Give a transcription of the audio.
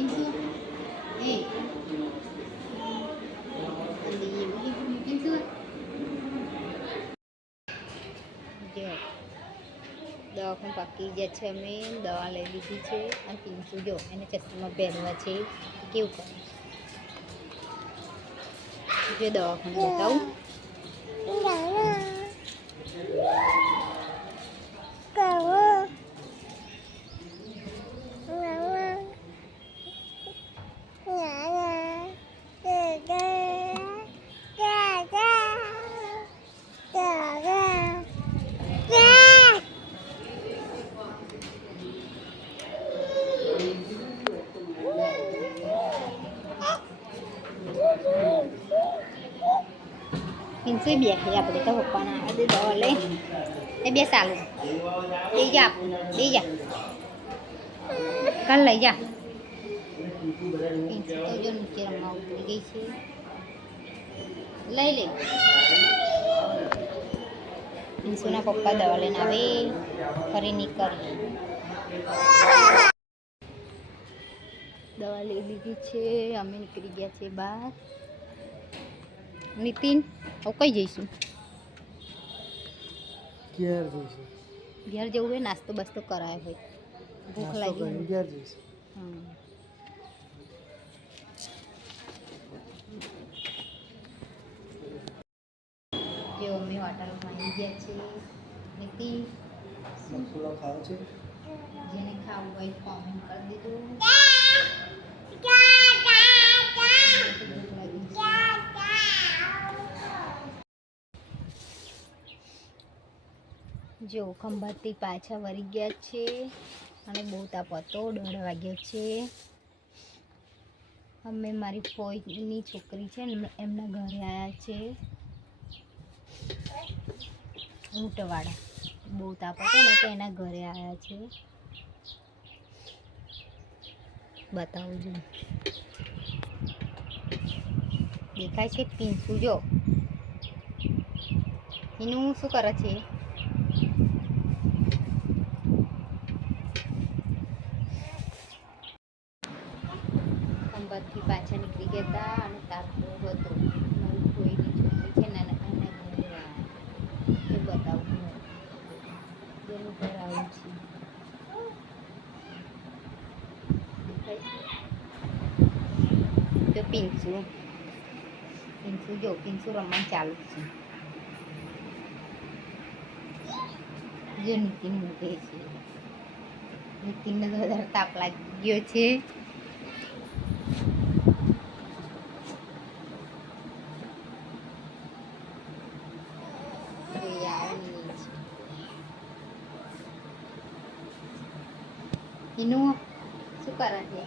pintu andi pintu જો દવાખાને પાકી ગયા છે અમે દવા લઈ લીધી છે અને પિંચુ જો એને ચશ્મા પહેરવા છે કેવું કરે જો દવાખાને બતાવું પિંચુ બે આપણે તો પપ્પાના આ દવા લઈ એ બે સાલું લઈ જા કાલ લઈ જા પિંચુ તો જો નીચે રમવા ઉતરી ગઈ છે લઈ લે પિંચુના પપ્પા દવા લઈને આવે ફરી નીકળી દવા લઈ લીધી છે અમે નીકળી ગયા છે બહાર નીતિન હવે કઈ જઈશું ઘેર જવું હોય નાસ્તો બાસ્તો કરાયો હોય ભૂખ લાગી ઘેર જઈશું જો અમે હોટલમાં આવી ગયા છે નીતિન મસાલો ખાવ છે જેને ખાવું હોય કોમેન્ટ કરી દીધું જો ખંભાતથી પાછા વળી ગયા છે અને બહુ તાપ હતો 1:30 વાગ્યા છે અમે મારી ફોઈની છોકરી છે ને એમના ઘરે આવ્યા છે ઊંટવાડા બહુ તાપ હતો ને તો એના ઘરે આવ્યા છે બતાવું જો દેખાય છે પિંચુ જો એનું શું કરે છે ખંભાતથી પાછા નીકળી ગયા હતા અને તાપ બહુ હતો મારી ફોઈની છોકરી છે ને એના ઘરે આવ્યા એ બતાવું જેનું ઘર આવું છે તો પિંચુ જો પિંચુ રમવાનું ચાલુ છે જો નીતિન મૂકે છે નીતિનને તો વધારે તાપ લાગી ગયો છે એનું શું કરે છે